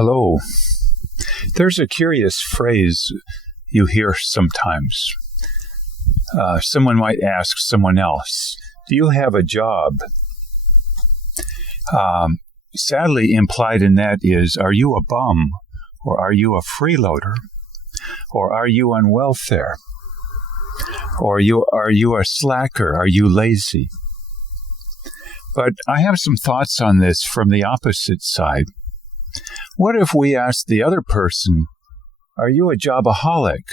Hello. There's a curious phrase you hear sometimes. Someone might ask someone else, "Do you have a job?" Sadly, implied in that is, are you a bum? Or are you a freeloader? Or are you on welfare? Or are you a slacker? Are you lazy? But I have some thoughts on this from the opposite side. What if we asked the other person, are you a jobaholic?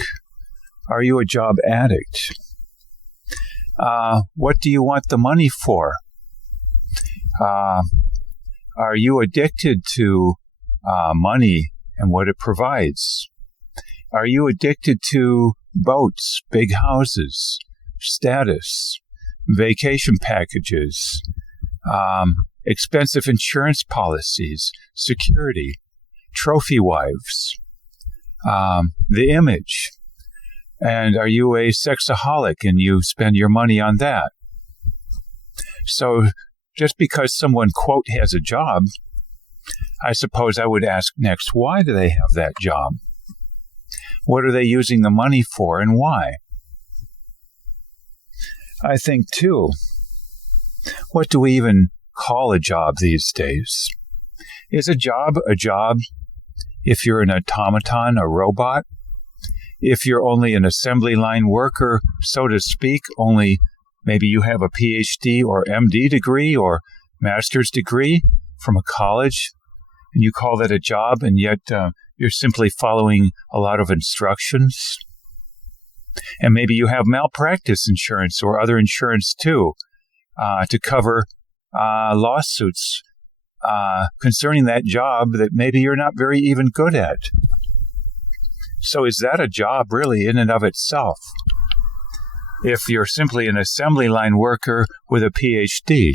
Are you a job addict? What do you want the money for? Are you addicted to money and what it provides? Are you addicted to boats, big houses, status, vacation packages, expensive insurance policies, security, trophy wives, the image? And are you a sexaholic and you spend your money on that? So just because someone, quote, has a job, I suppose I would ask next, why do they have that job? What are they using the money for and why? I think, too, what do we even call a job these days? Is a job if you're an automaton, a robot? If you're only an assembly line worker, so to speak, only maybe you have a PhD or MD degree or master's degree from a college, and you call that a job, and yet you're simply following a lot of instructions? And maybe you have malpractice insurance or other insurance, too, to cover lawsuits concerning that job that maybe you're not very even good at. So is that a job really in and of itself? If you're simply an assembly line worker with a PhD.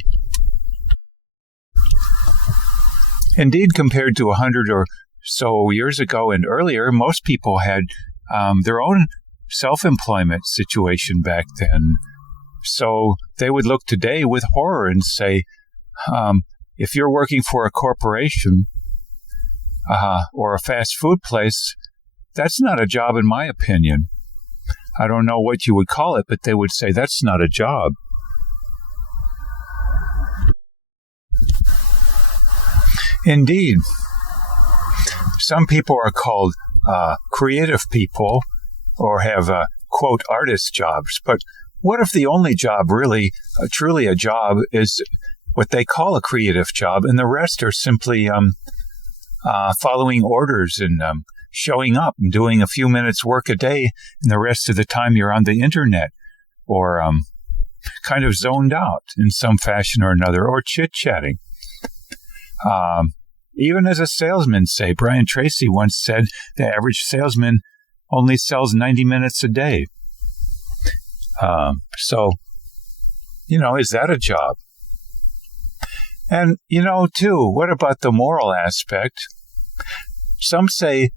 Indeed, compared to 100 or so years ago and earlier, most people had their own self-employment situation back then. So they would look today with horror and say, if you're working for a corporation or a fast food place, that's not a job in my opinion. I don't know what you would call it, but they would say that's not a job. Indeed, some people are called creative people or have, quote, artist jobs. But what if the only job really, truly a job, is what they call a creative job, and the rest are simply following orders and showing up and doing a few minutes work a day, and the rest of the time you're on the internet or kind of zoned out in some fashion or another, or chit-chatting. Even as a salesman, say, Brian Tracy once said the average salesman only sells 90 minutes a day. So, is that a job? And, too, what about the moral aspect? Some say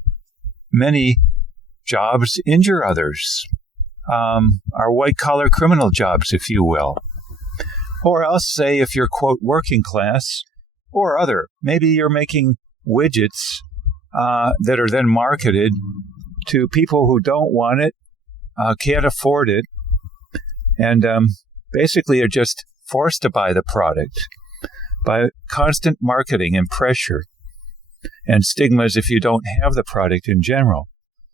many jobs injure others, are white-collar criminal jobs, if you will. Or else say if you're, quote, working class or other, maybe you're making widgets that are then marketed to people who don't want it, can't afford it, and basically are just forced to buy the product by constant marketing and pressure and stigmas if you don't have the product in general.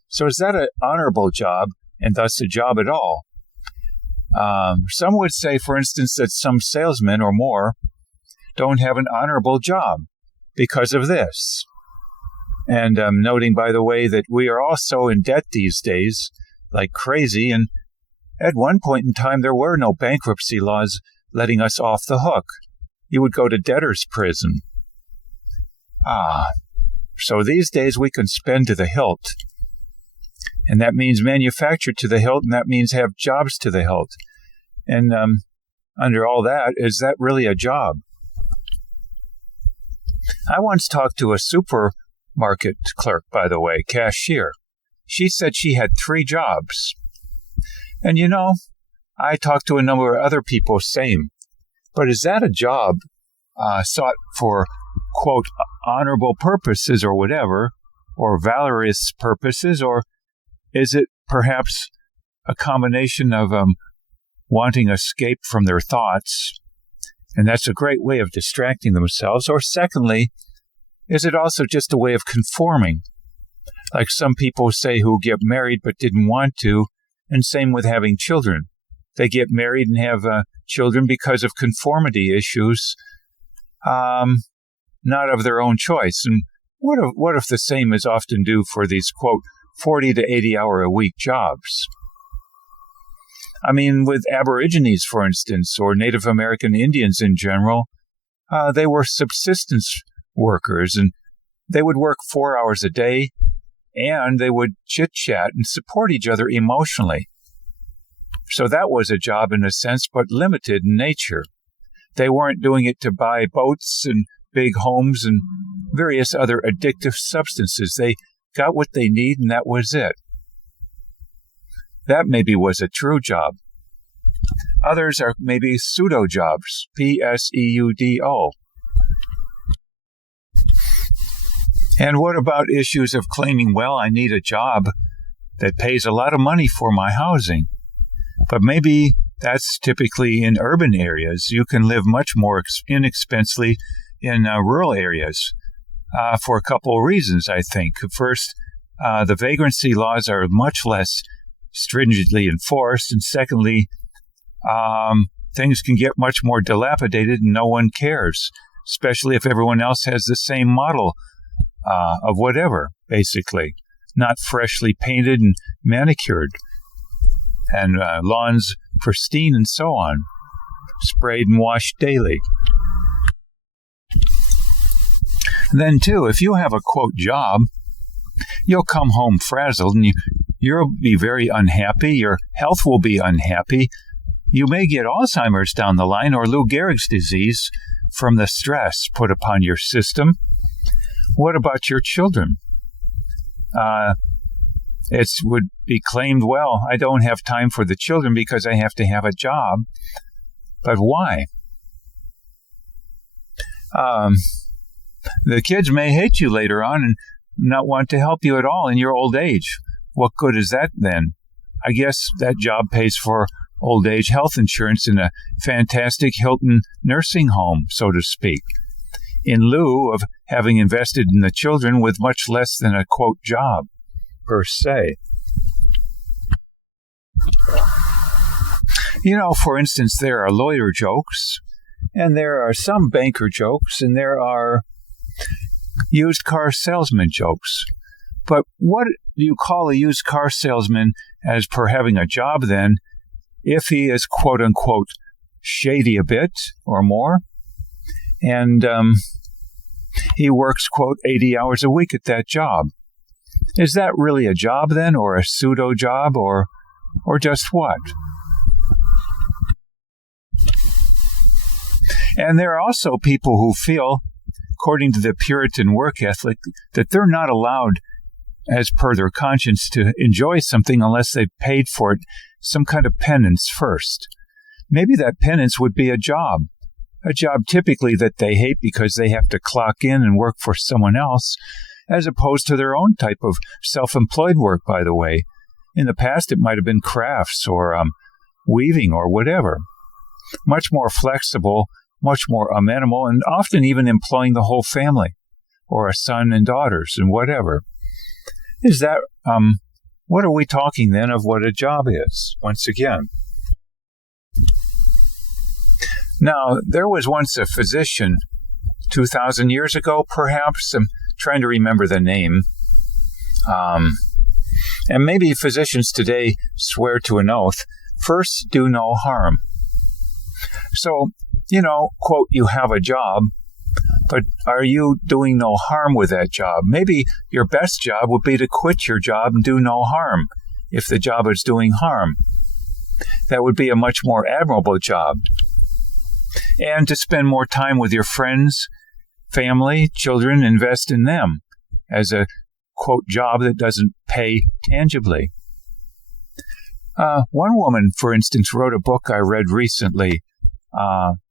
So is that an honorable job and thus a job at all? Some would say, for instance, that some salesmen or more don't have an honorable job because of this. And noting, by the way, that we are all so in debt these days, like crazy, and at one point in time there were no bankruptcy laws letting us off the hook. You would go to debtor's prison. So these days we can spend to the hilt. And that means manufacture to the hilt, and that means have jobs to the hilt. And under all that, is that really a job? I once talked to a supermarket clerk, by the way, cashier. She said she had 3 jobs. And I talked to a number of other people, same. But is that a job? sought for, quote, honorable purposes or whatever, or valorous purposes, or is it perhaps a combination of wanting escape from their thoughts, and that's a great way of distracting themselves, or secondly, is it also just a way of conforming, like some people say who get married but didn't want to, and same with having children. They get married and have children because of conformity issues, not of their own choice. And what if the same is often due for these, quote, 40 to 80 hour a week jobs? I mean, with Aborigines, for instance, or Native American Indians in general, they were subsistence workers, and they would work 4 hours a day, and they would chit-chat and support each other emotionally. So that was a job in a sense, but limited in nature. They weren't doing it to buy boats and big homes and various other addictive substances. They got what they need, and that was it. That maybe was a true job. Others are maybe pseudo jobs, Pseudo. And what about issues of claiming, well, I need a job that pays a lot of money for my housing? But maybe that's typically in urban areas. You can live much more inexpensively in rural areas for a couple of reasons, I think. First, the vagrancy laws are much less stringently enforced, and secondly, things can get much more dilapidated and no one cares, especially if everyone else has the same model of whatever, basically, not freshly painted and manicured, and lawns pristine and so on, sprayed and washed daily. And then, too, if you have a, quote, job, you'll come home frazzled and you'll be very unhappy. Your health will be unhappy. You may get Alzheimer's down the line or Lou Gehrig's disease from the stress put upon your system. What about your children? It would be claimed, well, I don't have time for the children because I have to have a job. But why? The kids may hate you later on and not want to help you at all in your old age. What good is that then? I guess that job pays for old age health insurance in a fantastic Hilton nursing home, so to speak, in lieu of having invested in the children with much less than a, quote, job, per se. You know, for instance, there are lawyer jokes, and there are some banker jokes, and there are used car salesman jokes. But what do you call a used car salesman as per having a job then, if he is, quote unquote, shady a bit or more, and he works, quote, 80 hours a week at that job? Is that really a job then, or a pseudo job, or just what? And there are also people who feel, according to the Puritan work ethic, that they're not allowed, as per their conscience, to enjoy something unless they've paid for it some kind of penance first. Maybe that penance would be a job typically that they hate because they have to clock in and work for someone else, as opposed to their own type of self-employed work, by the way. In the past, it might have been crafts or weaving or whatever. Much more flexible, much more amenable, and often even employing the whole family, or a son and daughters and whatever. Is that, what are we talking then of what a job is, once again? Now, there was once a physician 2,000 years ago, perhaps. I'm trying to remember the name. And maybe physicians today swear to an oath, first do no harm. So, you know, quote, you have a job, but are you doing no harm with that job? Maybe your best job would be to quit your job and do no harm if the job is doing harm. That would be a much more admirable job. And to spend more time with your friends, family, children, invest in them as a, quote, job that doesn't pay tangibly. One woman, for instance, wrote a book I read recently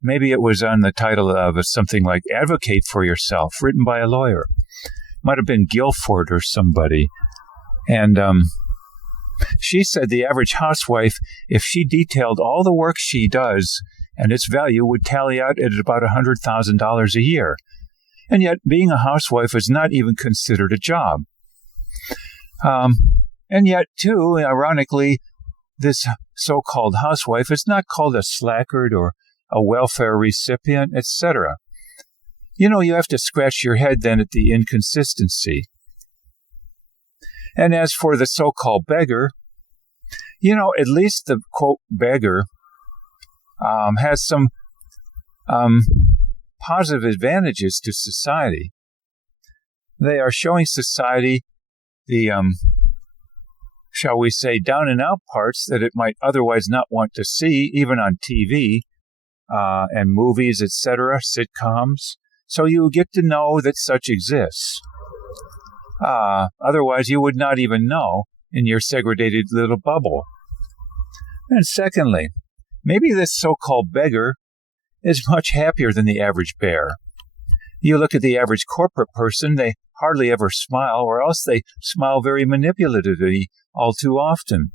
Maybe it was on the title of something like Advocate for Yourself, written by a lawyer. Might have been Guilford or somebody. And she said the average housewife, if she detailed all the work she does and its value, would tally out at about $100,000 a year. And yet, being a housewife is not even considered a job. And yet, too, ironically, this so-called housewife is not called a slackard or a welfare recipient, etc. You have to scratch your head then at the inconsistency. And as for the so-called beggar, at least the, quote, beggar has some positive advantages to society. They are showing society the, shall we say, down and out parts that it might otherwise not want to see, even on TV and movies, etc., sitcoms. So you get to know that such exists. Otherwise, you would not even know in your segregated little bubble. And secondly, maybe this so-called beggar is much happier than the average bear. You look at the average corporate person, they hardly ever smile, or else they smile very manipulatively all too often,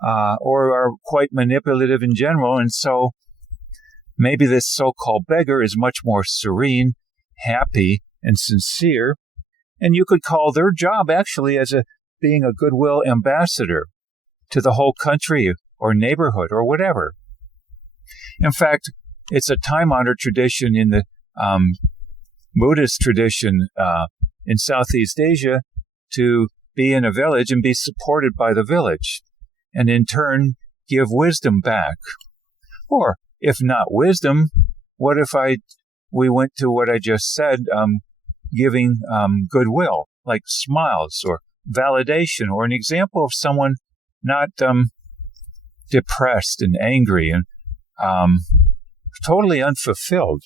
or are quite manipulative in general. And so maybe this so-called beggar is much more serene, happy, and sincere. And you could call their job actually as being a goodwill ambassador to the whole country or neighborhood or whatever. In fact, it's a time-honored tradition in the Buddhist tradition in Southeast Asia to be in a village and be supported by the village, and in turn give wisdom back. Or, if not wisdom, what if we went to what I just said, giving goodwill, like smiles or validation, or an example of someone not depressed and angry and totally unfulfilled.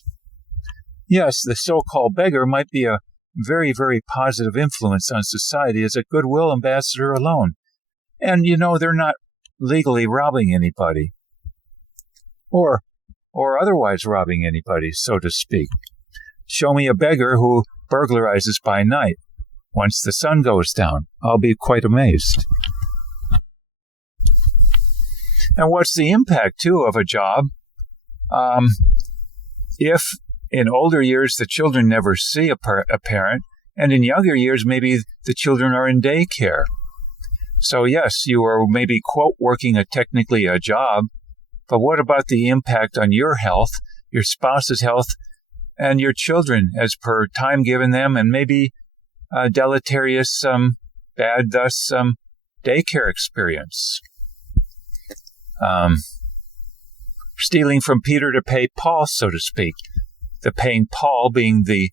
Yes, the so-called beggar might be a very, very positive influence on society as a goodwill ambassador alone. And, they're not legally robbing anybody or otherwise robbing anybody, so to speak. Show me a beggar who burglarizes by night. Once the sun goes down, I'll be quite amazed. And what's the impact, too, of a job? If in older years the children never see a parent, and in younger years maybe the children are in daycare. So yes, you are maybe, quote, working technically a job, but what about the impact on your health, your spouse's health, and your children as per time given them, and maybe deleterious, bad, thus, daycare experience? Stealing from Peter to pay Paul, so to speak. The paying Paul being the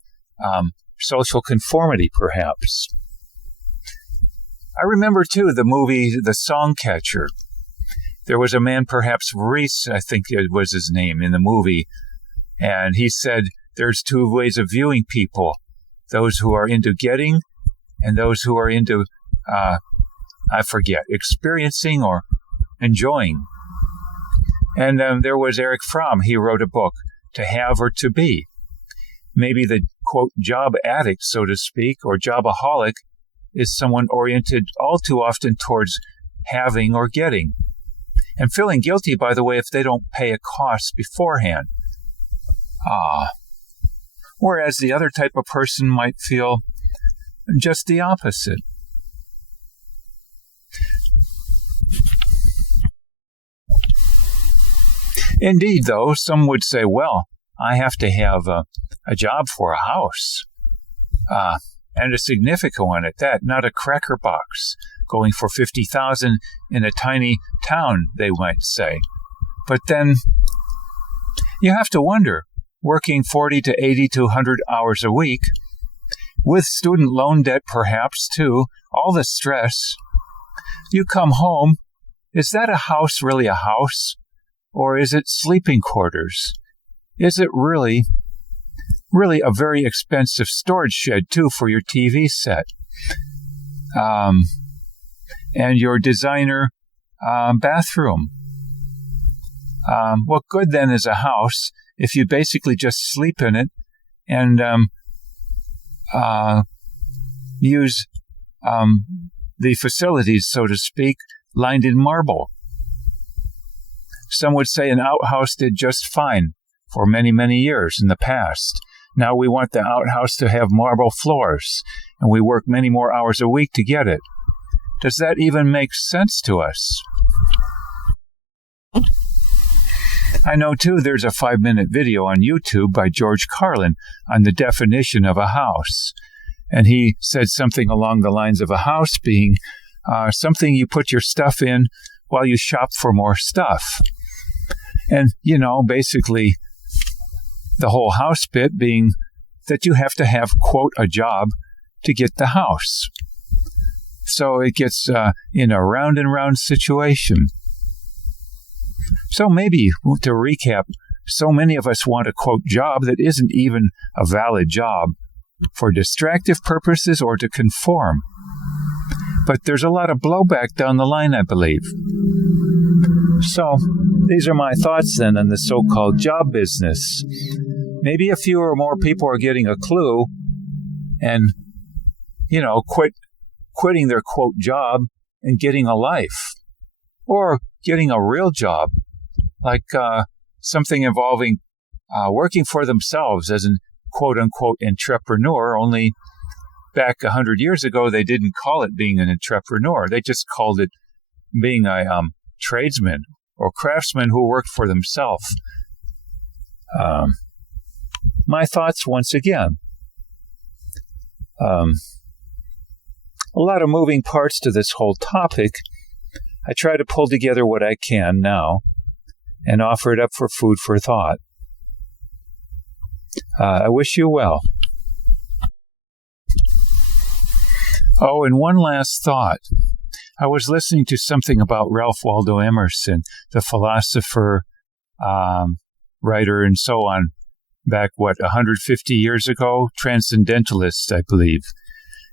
social conformity, perhaps. I remember, too, the movie The Songcatcher. There was a man, perhaps Reese, I think it was his name, in the movie, and he said there's two ways of viewing people, those who are into getting and those who are into, experiencing or enjoying. And there was Eric Fromm. He wrote a book, To Have or To Be. Maybe the, quote, job addict, so to speak, or jobaholic, is someone oriented all too often towards having or getting, and feeling guilty, by the way, if they don't pay a cost beforehand. Whereas the other type of person might feel just the opposite. Indeed, though, some would say, well, I have to have a job for a house, and a significant one at that, not a cracker box going for $50,000 in a tiny town, they might say. But then you have to wonder, working 40 to 80 to 100 hours a week, with student loan debt perhaps too, all the stress, you come home, is that a house really a house? Or is it sleeping quarters? Is it really a very expensive storage shed, too, for your TV set? And your designer bathroom? What good then is a house if you basically just sleep in it and use the facilities, so to speak, lined in marble? Some would say an outhouse did just fine for many, many years in the past. Now we want the outhouse to have marble floors, and we work many more hours a week to get it. Does that even make sense to us? I know, too, there's a 5-minute video on YouTube by George Carlin on the definition of a house. And he said something along the lines of a house being something you put your stuff in while you shop for more stuff. And, basically the whole house bit being that you have to have, quote, a job to get the house. So it gets in a round and round situation. So maybe, to recap, so many of us want a, quote, job that isn't even a valid job for distractive purposes or to conform. But there's a lot of blowback down the line, I believe. So these are my thoughts then on the so-called job business. Maybe a few or more people are getting a clue and, quitting their, quote, job and getting a life. Or getting a real job, like something involving working for themselves as an quote-unquote entrepreneur, only back 100 years ago, they didn't call it being an entrepreneur. They just called it being a tradesman or craftsman who worked for themselves. My thoughts once again. A lot of moving parts to this whole topic. I try to pull together what I can now and offer it up for food for thought. I wish you well. Oh, and one last thought. I was listening to something about Ralph Waldo Emerson, the philosopher, writer, and so on, back, 150 years ago? Transcendentalist, I believe.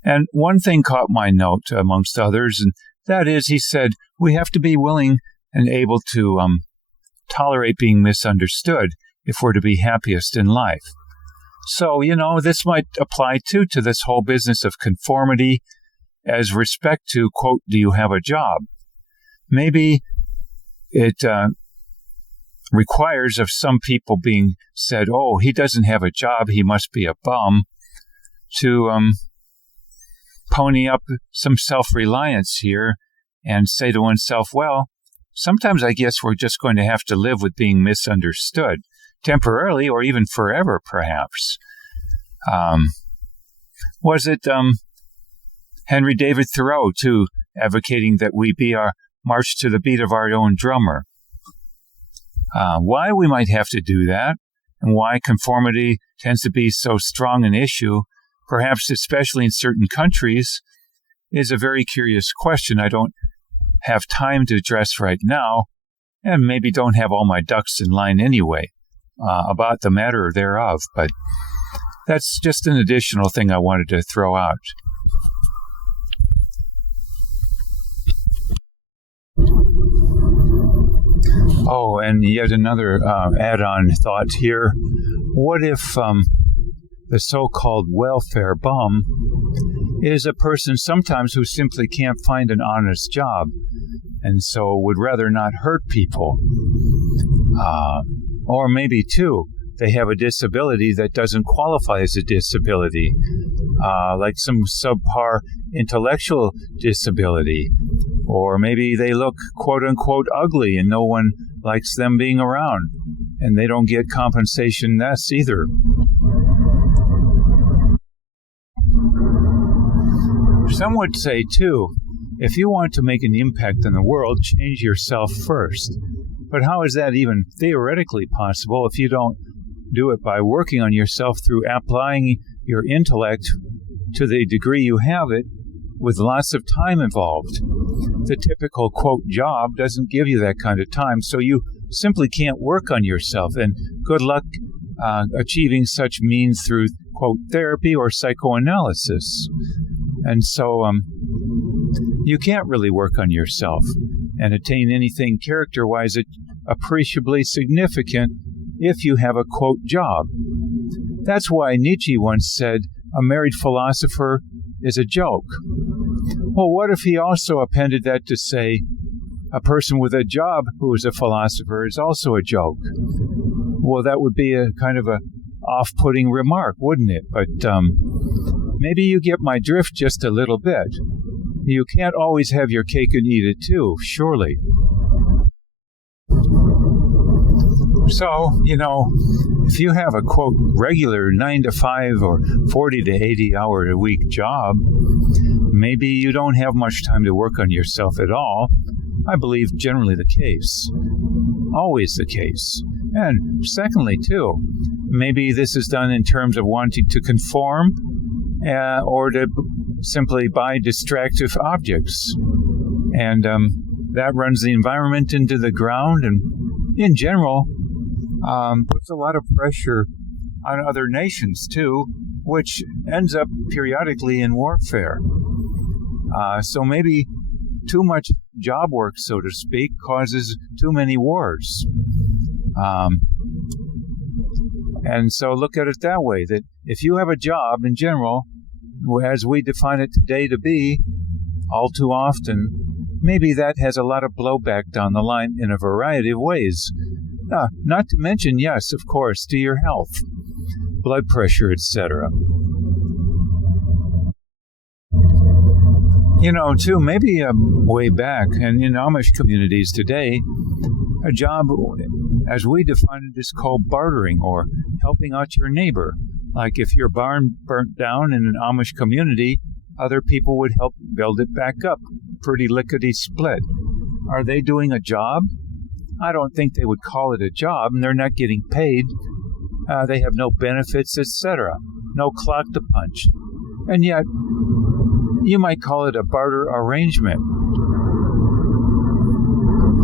And one thing caught my note, amongst others, and that is, he said, we have to be willing and able to tolerate being misunderstood if we're to be happiest in life. So, this might apply, too, to this whole business of conformity as respect to, quote, do you have a job? Maybe it requires of some people being said, oh, he doesn't have a job, he must be a bum, to pony up some self-reliance here and say to oneself, well, sometimes I guess we're just going to have to live with being misunderstood, temporarily or even forever, perhaps. Was it Henry David Thoreau, too, advocating that we march to the beat of our own drummer? Why we might have to do that, and why conformity tends to be so strong an issue, perhaps especially in certain countries, is a very curious question I don't have time to address right now, and maybe don't have all my ducks in line anyway about the matter thereof. But that's just an additional thing I wanted to throw out. Oh, and yet another add-on thought here. What if the so-called welfare bum is a person sometimes who simply can't find an honest job and so would rather not hurt people? Or maybe, too, they have a disability that doesn't qualify as a disability, like some subpar intellectual disability. Or maybe they look, quote-unquote, ugly and no one likes them being around, and they don't get compensation thus either. Some would say, too, if you want to make an impact in the world, change yourself first. But how is that even theoretically possible if you don't do it by working on yourself through applying your intellect to the degree you have it, with lots of time involved? The typical, quote, job doesn't give you that kind of time, so you simply can't work on yourself, and good luck achieving such means through, quote, therapy or psychoanalysis. And so you can't really work on yourself and attain anything character-wise appreciably significant if you have a, quote, job. That's why Nietzsche once said, a married philosopher is a joke. Well, what if he also appended that to say, a person with a job who is a philosopher is also a joke? Well, that would be a kind of a off-putting remark, wouldn't it? But maybe you get my drift just a little bit. You can't always have your cake and eat it too, surely. So, if you have a, quote, regular 9 to 5 or 40 to 80 hour a week job, maybe you don't have much time to work on yourself at all. I believe generally the case. Always the case. And secondly, too, maybe this is done in terms of wanting to conform or to simply buy distractive objects. And that runs the environment into the ground and, in general, puts a lot of pressure on other nations, too, which ends up periodically in warfare. So maybe too much job work, so to speak, causes too many wars. And so look at it that way, that if you have a job in general, as we define it today to be, all too often, maybe that has a lot of blowback down the line in a variety of ways. Not to mention, yes, of course, to your health, blood pressure, etc. Too, maybe way back, and in Amish communities today, a job, as we define it, is called bartering or helping out your neighbor. Like if your barn burnt down in an Amish community, other people would help build it back up. Pretty lickety-split. Are they doing a job? I don't think they would call it a job, and they're not getting paid. They have no benefits, etc. No clock to punch. And yet, you might call it a barter arrangement.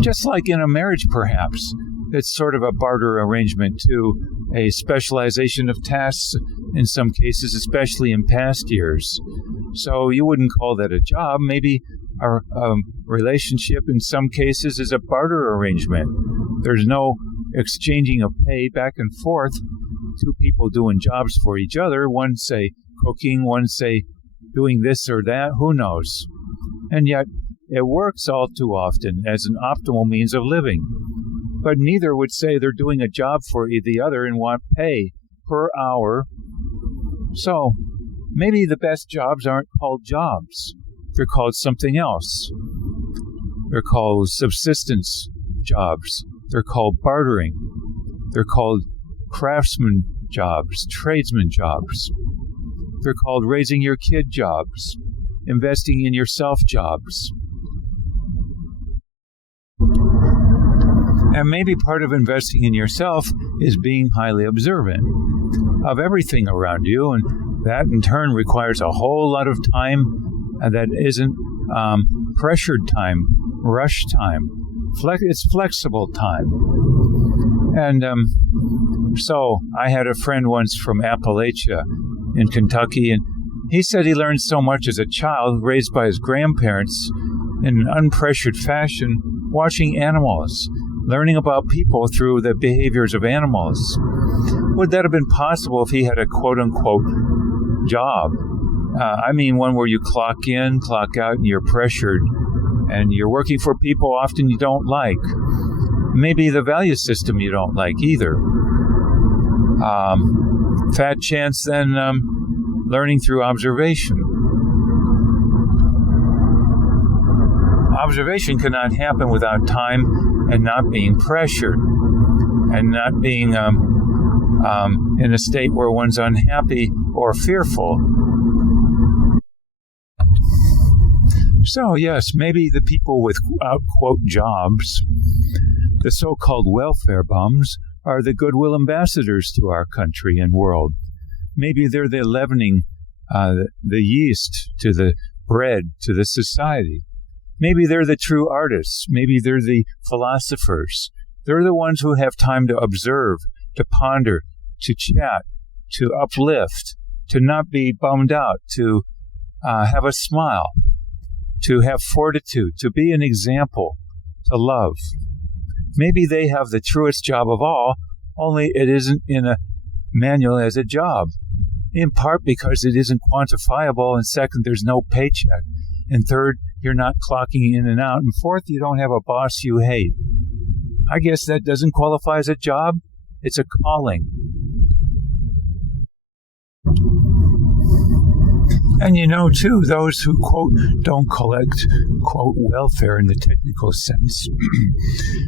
Just like in a marriage, perhaps. It's sort of a barter arrangement to a specialization of tasks in some cases, especially in past years. So you wouldn't call that a job. Maybe a relationship in some cases is a barter arrangement. There's no exchanging of pay back and forth. Two people doing jobs for each other, one say cooking, one say doing this or that, who knows? And yet it works all too often as an optimal means of living. But neither would say they're doing a job for the other and want pay per hour. So maybe the best jobs aren't called jobs. They're called something else. They're called subsistence jobs. They're called bartering. They're called craftsman jobs, tradesman jobs. They're called raising your kid jobs, investing in yourself jobs. And maybe part of investing in yourself is being highly observant of everything around you, and that in turn requires a whole lot of time that isn't pressured time, rush time. It's flexible time. And so I had a friend once from Appalachia in Kentucky, and he said he learned so much as a child raised by his grandparents in an unpressured fashion, watching animals, learning about people through the behaviors of animals. Would that have been possible if he had a quote-unquote job? I mean one where you clock in, clock out, and you're pressured, and you're working for people often you don't like. Maybe the value system you don't like either. Fat chance then learning through observation. Observation cannot happen without time and not being pressured and not being in a state where one's unhappy or fearful. So, yes, maybe the people with, quote, jobs, the so-called welfare bums, are the goodwill ambassadors to our country and world. Maybe they're the leavening, the yeast to the bread to the society. Maybe they're the true artists. Maybe they're the philosophers. They're the ones who have time to observe, to ponder, to chat, to uplift, to not be bummed out, to have a smile, to have fortitude, to be an example, to love. Maybe they have the truest job of all, only it isn't in a manual as a job. In part because it isn't quantifiable, and second, there's no paycheck. And third, you're not clocking in and out. And fourth, you don't have a boss you hate. I guess that doesn't qualify as a job. It's a calling. And too, those who, quote, don't collect, quote, welfare in the technical sense,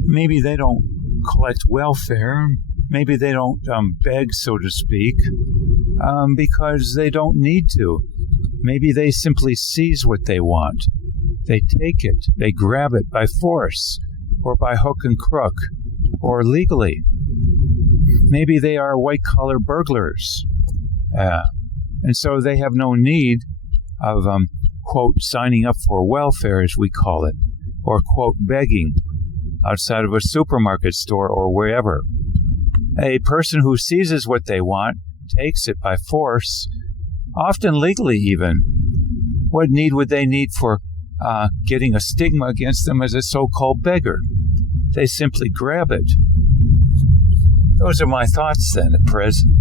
maybe they don't collect welfare, maybe they don't beg, so to speak, because they don't need to. Maybe they simply seize what they want. They take it, they grab it by force, or by hook and crook, or legally. Maybe they are white-collar burglars. And so they have no need of, quote, signing up for welfare, as we call it, or, quote, begging outside of a supermarket store or wherever. A person who seizes what they want, takes it by force, often legally even. What need would they need for getting a stigma against them as a so-called beggar? They simply grab it. Those are my thoughts then at present.